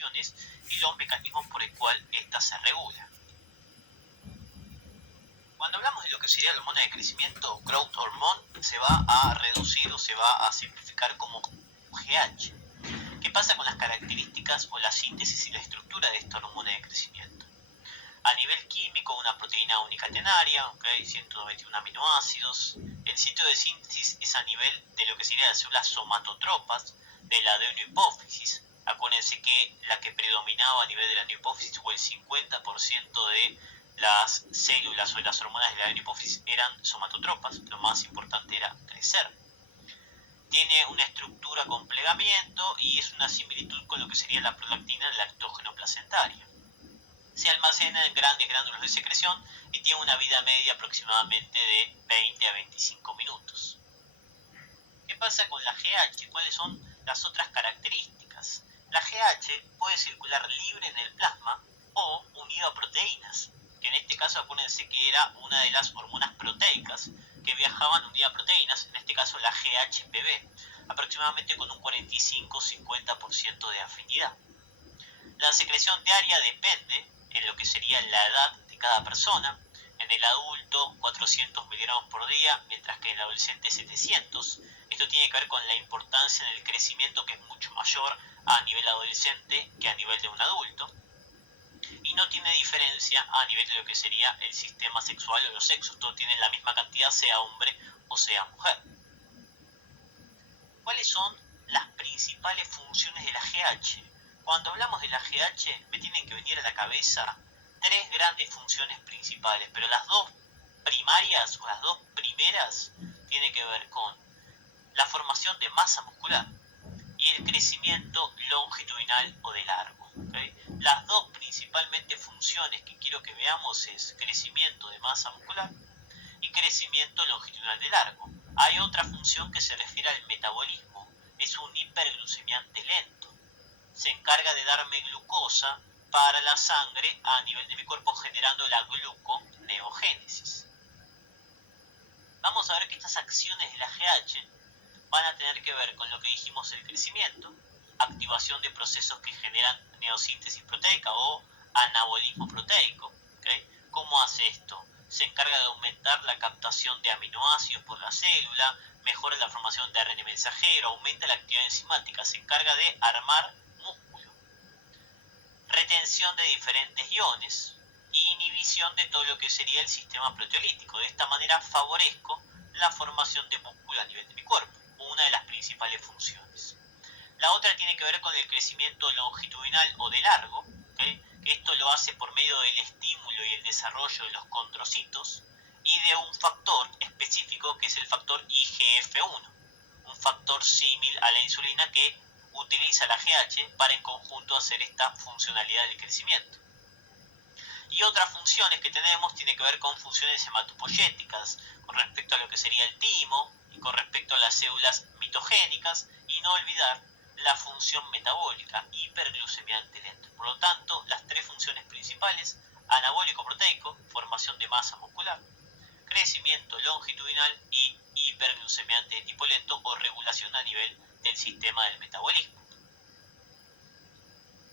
funciones y los mecanismos por el cual ésta se regula. Cuando hablamos de lo que sería la hormona de crecimiento, growth hormone, se va a reducir o se va a simplificar como GH. ¿Qué pasa con las características o la síntesis y la estructura de esta hormona de crecimiento? A nivel químico, una proteína única tenaria, 121 aminoácidos. El sitio de síntesis es a nivel de lo que sería las células somatotropas de la adenohipófisis. Acuérdense que la que predominaba a nivel de la adenohipófisis o el 50% de las células o de las hormonas de la adenohipófisis eran somatotropas. Lo más importante era crecer. Tiene una estructura con plegamiento y es una similitud con lo que sería la prolactina del lactógeno placentario. Se almacena en grandes glándulos de secreción y tiene una vida media aproximadamente de 20 a 25 minutos. ¿Qué pasa con la GH? ¿Cuáles son las otras características? La GH puede circular libre en el plasma o unido a proteínas, que en este caso acuérdense que era una de las hormonas proteicas que viajaban unidas a proteínas, en este caso la GHPV, aproximadamente con un 45-50% de afinidad. La secreción diaria depende en lo que sería la edad de cada persona. En el adulto 400 miligramos por día, mientras que en el adolescente 700. Esto tiene que ver con la importancia en el crecimiento, que es mucho mayor a nivel adolescente que a nivel de un adulto. Y no tiene diferencia a nivel de lo que sería el sistema sexual o los sexos. Todos tienen la misma cantidad, sea hombre o sea mujer. ¿Cuáles son las principales funciones de la GH? Cuando hablamos de la GH, me tienen que venir a la cabeza tres grandes funciones principales, pero las dos primarias o las dos primeras tienen que ver con la formación de masa muscular y el crecimiento longitudinal o de largo. ¿Okay? Las dos principalmente funciones que quiero que veamos es crecimiento de masa muscular y crecimiento longitudinal de largo. Hay otra función que se refiere al metabolismo, es un hiperglucemiante lento. Se encarga de darme glucosa para la sangre a nivel de mi cuerpo, generando la gluconeogénesis. Vamos a ver que estas acciones de la GH van a tener que ver con lo que dijimos, el crecimiento, activación de procesos que generan neosíntesis proteica o anabolismo proteico. ¿Okay? ¿Cómo hace esto? Se encarga de aumentar la captación de aminoácidos por la célula, mejora la formación de ARN mensajero, aumenta la actividad enzimática, se encarga de armar músculo. Retención de diferentes iones y inhibición de todo lo que sería el sistema proteolítico. De esta manera favorezco la formación de músculo a nivel de mi cuerpo, una de las principales funciones. La otra tiene que ver con el crecimiento longitudinal o de largo, ¿okay? Que esto lo hace por medio del estímulo y el desarrollo de los condrocitos y de un factor específico que es el factor IGF-1, un factor símil a la insulina que utiliza la GH para en conjunto hacer esta funcionalidad del crecimiento. Y otras funciones que tenemos tiene que ver con funciones hematopoyéticas, con respecto a lo que sería el timo y con respecto a las células mitogénicas, y no olvidar la función metabólica, hiperglucemiante lento. Por lo tanto, las tres funciones principales: anabólico proteico, formación de masa muscular, crecimiento longitudinal y hiperglucemiante de tipo lento o regulación a nivel del sistema del metabolismo.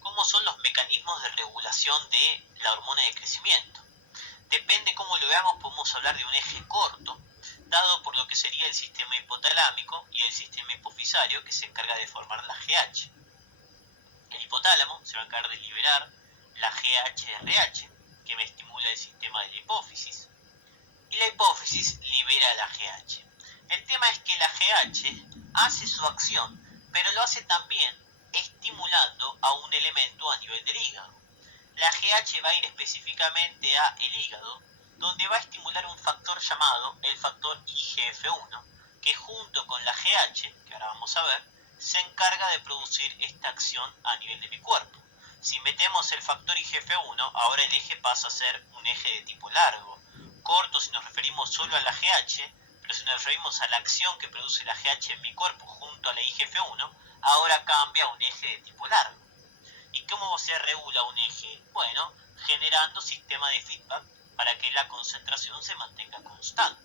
¿Cómo son los mecanismos de regulación de la hormona de crecimiento? Depende cómo lo veamos, podemos hablar de un eje corto, dado por lo que sería el sistema hipotalámico y el sistema hipofisario, que se encarga de formar la GH. El hipotálamo se va a encargar de liberar la GHRH, que me estimula el sistema de la hipófisis, y la hipófisis libera la GH. El tema es que la GH hace su acción, pero lo hace también estimulando a un elemento a nivel del hígado. La GH va a ir específicamente a el hígado, donde va a estimular un factor llamado el factor IGF-1, que junto con la GH, que ahora vamos a ver, se encarga de producir esta acción a nivel de mi cuerpo. Si metemos el factor IGF-1, ahora el eje pasa a ser un eje de tipo largo. Corto si nos referimos solo a la GH, pero si nos referimos a la acción que produce la GH en mi cuerpo junto a la IGF-1, ahora cambia a un eje de tipo largo. ¿Y cómo se regula un eje? Bueno, generando sistema de feedback para que la concentración se mantenga constante.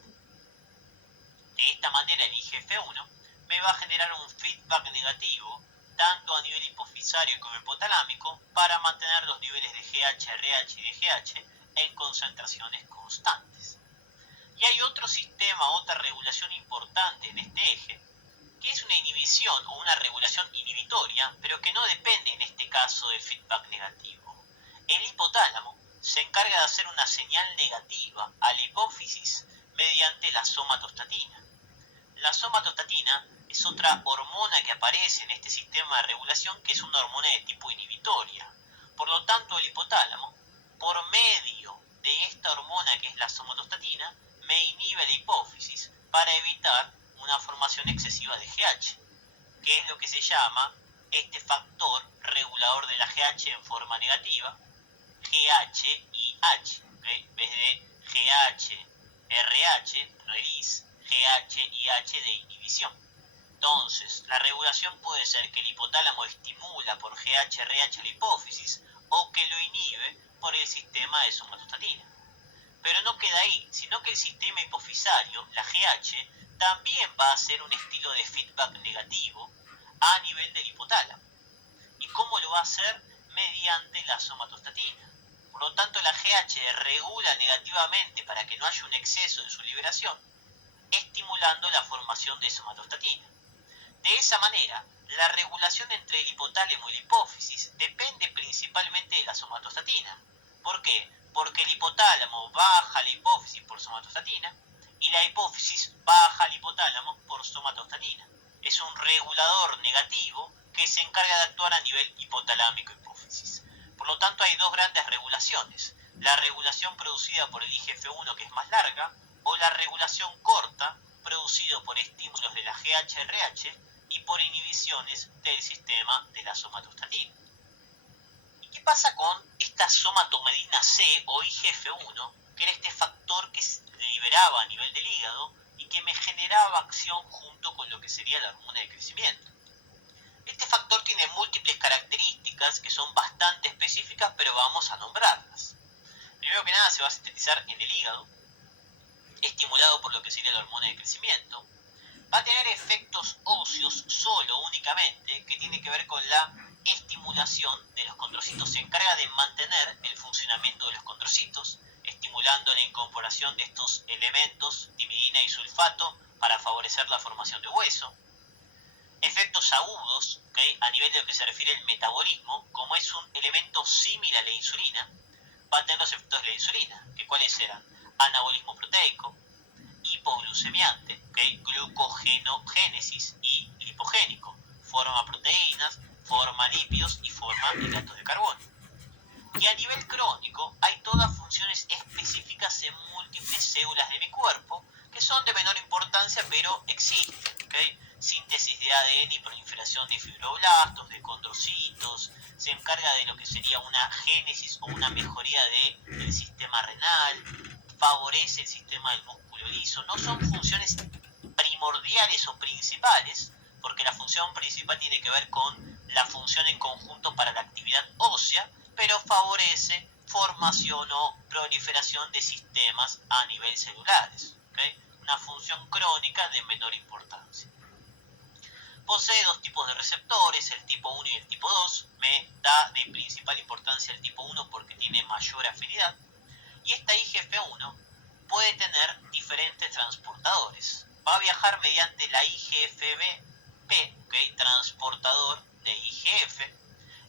De esta manera el IGF-1 me va a generar un feedback negativo tanto a nivel hipofísico hipofisario como hipotalámico para mantener los niveles de GH, RH y DGH en concentraciones constantes. Y hay otro sistema, otra regulación importante en este eje, que es una inhibición o una regulación inhibitoria, pero que no depende en este caso del feedback negativo. El hipotálamo se encarga de hacer una señal negativa a la hipófisis mediante la somatostatina. La somatostatina es otra hormona que aparece en este sistema de regulación, que es una hormona de tipo inhibitoria. Por lo tanto, el hipotálamo, por medio de esta hormona que es la somatostatina, me inhibe la hipófisis para evitar una formación excesiva de GH, que es lo que se llama este factor regulador de la GH en forma negativa, GH-IH, ¿okay? En vez de GH-RH, release, GH-IH de inhibición. Entonces, la regulación puede ser que el hipotálamo estimula por GH-RH la hipófisis o que lo inhibe por el sistema de somatostatina. Pero no queda ahí, sino que el sistema hipofisario, la GH, también va a hacer un estilo de feedback negativo a nivel del hipotálamo. ¿Y cómo lo va a hacer? Mediante la somatostatina. Por lo tanto, la GH regula negativamente para que no haya un exceso de su liberación, estimulando la formación de somatostatina. De esa manera, la regulación entre el hipotálamo y la hipófisis depende principalmente de la somatostatina. ¿Por qué? Porque el hipotálamo baja la hipófisis por somatostatina y la hipófisis baja al hipotálamo por somatostatina. Es un regulador negativo que se encarga de actuar a nivel hipotalámico-hipófisis. Por lo tanto, hay dos grandes regulaciones: la regulación producida por el IGF-1, que es más larga, o la regulación corta, producido por estímulos de la GH-RH y por inhibiciones del sistema de la somatostatina. ¿Y qué pasa con esta somatomedina C o IGF-1, que era este factor que se liberaba a nivel del hígado y que me generaba acción junto con lo que sería la hormona de crecimiento? Este factor tiene múltiples características que son bastante específicas, pero vamos a nombrarlas. Primero que nada, se va a sintetizar en el hígado, estimulado por lo que sería la hormona de crecimiento. Va a tener efectos óseos solo, únicamente, que tiene que ver con la estimulación de los condrocitos. Se encarga de mantener el funcionamiento de los condrocitos, estimulando la incorporación de estos elementos, timidina y sulfato, para favorecer la formación de hueso. Efectos agudos, ¿okay? A nivel de lo que se refiere al metabolismo, como es un elemento similar a la insulina, va a tener los efectos de la insulina, que cuáles eran: anabolismo proteico, hipoglucemiante, ¿okay? Glucogenogénesis y lipogénico, forma proteínas, forma lípidos y forma hidratos de carbono. Y a nivel crónico hay todas funciones específicas en múltiples células de mi cuerpo que son de menor importancia, pero existen, ¿okay? Síntesis de ADN y proliferación de fibroblastos, de condrocitos, se encarga de lo que sería una génesis o una mejoría del sistema renal, favorece el sistema del músculo liso. No son funciones primordiales o principales, porque la función principal tiene que ver con la función en conjunto para la actividad ósea, pero favorece formación o proliferación de sistemas a nivel celulares, ¿okay? Una función crónica de menor importancia. Posee dos tipos de receptores, el tipo 1 y el tipo 2. Me da de principal importancia el tipo 1 porque tiene mayor afinidad. Y esta IGF-1 puede tener diferentes transportadores. Va a viajar mediante la IGF-BP, ¿okay? Transportador de IGF.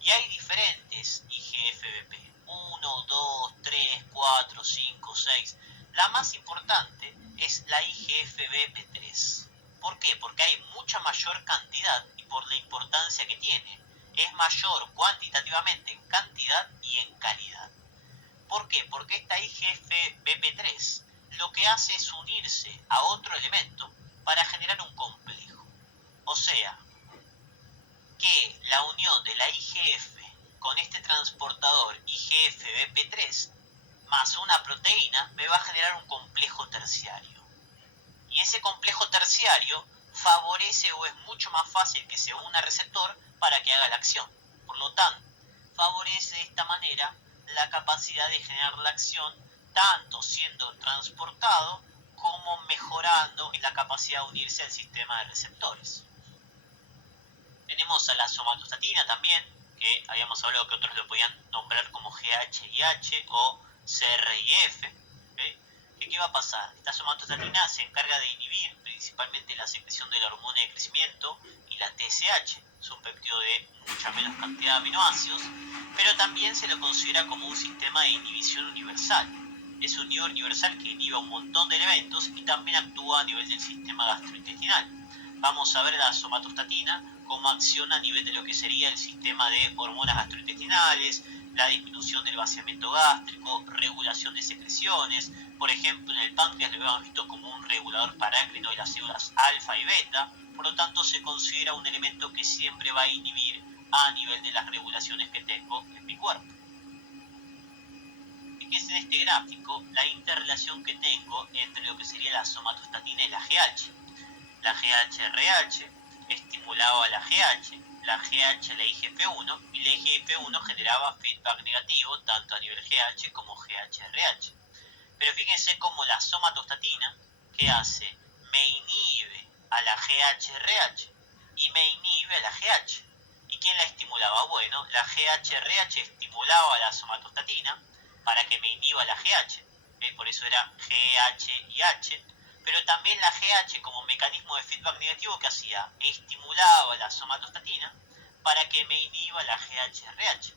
Y hay diferentes IGF-BP: 1, 2, 3, 4, 5, 6. La más importante es la IGF-BP3. ¿Por qué? Porque hay mucha mayor cantidad y por la importancia que tiene. Es mayor cuantitativamente en cantidad y en calidad. ¿Por qué? Porque esta IGF-BP3 lo que hace es unirse a otro elemento para generar un complejo. O sea, que la unión de la IGF con este transportador IGF-BP3 más una proteína me va a generar un complejo terciario. Y ese complejo terciario favorece o es mucho más fácil que se una al receptor para que haga la acción. Por lo tanto, favorece de esta manera la capacidad de generar la acción, tanto siendo transportado como mejorando la capacidad de unirse al sistema de receptores. Tenemos a la somatostatina también, que habíamos hablado que otros lo podían nombrar como GH y H o CR y F. ¿Okay? ¿Qué va a pasar? Esta somatostatina se encarga de inhibir principalmente la secreción de la hormona de crecimiento y la TSH. Es un péptido de mucha menos cantidad de aminoácidos, pero también se lo considera como un sistema de inhibición universal. Es un inhibidor universal que inhibe un montón de elementos y también actúa a nivel del sistema gastrointestinal. Vamos a ver la somatostatina cómo acciona a nivel de lo que sería el sistema de hormonas gastrointestinales, la disminución del vaciamiento gástrico, regulación de secreciones. Por ejemplo, en el páncreas lo hemos visto como un regulador parácrino de las células alfa y beta, por lo tanto se considera un elemento que siempre va a inhibir a nivel de las regulaciones que tengo en mi cuerpo. Fíjense en este gráfico la interrelación que tengo entre lo que sería la somatostatina y la GH. La GH-RH estimulaba a la GH la IGF-1 y la IGF-1 generaba feedback negativo tanto a nivel GH como GH-RH. Pero fíjense cómo la somatostatina, ¿qué hace? Me inhibe a la GH-RH y me inhibe a la GH. ¿Y quién la estimulaba? Bueno, la GH-RH estimulaba a la somatostatina para que me inhiba la GH. Por eso era GH y H. Pero también la GH como mecanismo de feedback negativo, que hacía? Estimulaba la somatostatina para que me inhiba la GH-RH.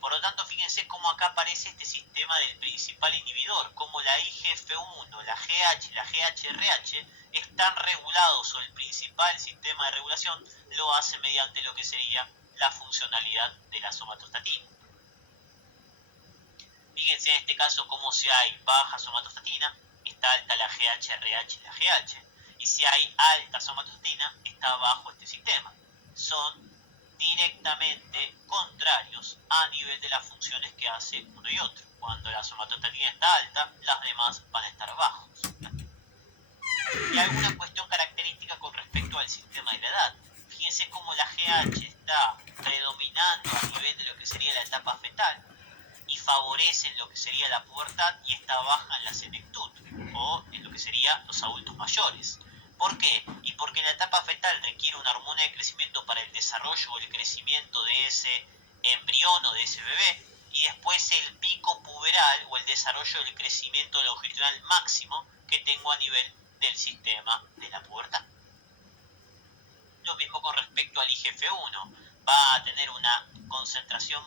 Por lo tanto, fíjense cómo acá aparece este sistema del principal inhibidor, como la IGF-1, la GH y la GH-RH están regulados, o el principal sistema de regulación lo hace mediante lo que sería la funcionalidad de la somatostatina. Fíjense en este caso cómo si hay baja somatostatina, está alta la GH-RH y la GH, y si hay alta somatostatina, está bajo este sistema. Son directamente contrarios a nivel de las funciones que hace uno y otro. Cuando la somatostatina está alta, las demás van a estar bajos. Y alguna cuestión característica con respecto al sistema de la edad. Fíjense cómo la GH está predominando a nivel de lo que sería la etapa fetal y favorece en lo que sería la pubertad, y está baja en la senectud o en lo que serían los adultos mayores. ¿Por qué? Y porque la etapa fetal requiere una hormona de crecimiento para el desarrollo o el crecimiento de ese embrión o de ese bebé, y después el pico puberal o el desarrollo del crecimiento longitudinal máximo que tengo a nivel del sistema de la pubertad. Lo mismo con respecto al IGF-1, va a tener una concentración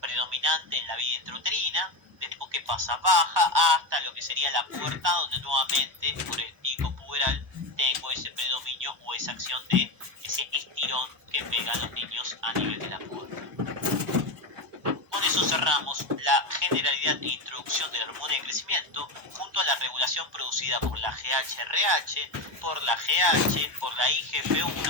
predominante en la vida intrauterina, después que pasa baja hasta lo que sería la pubertad, donde nuevamente por el pico puberal tengo ese predominio o esa acción de ese estirón que pegan los niños a nivel de la pubertad. Con eso cerramos la generalidad e introducción de la hormona de crecimiento junto a la regulación producida por la GH-RH, por la GH, por la IGF-1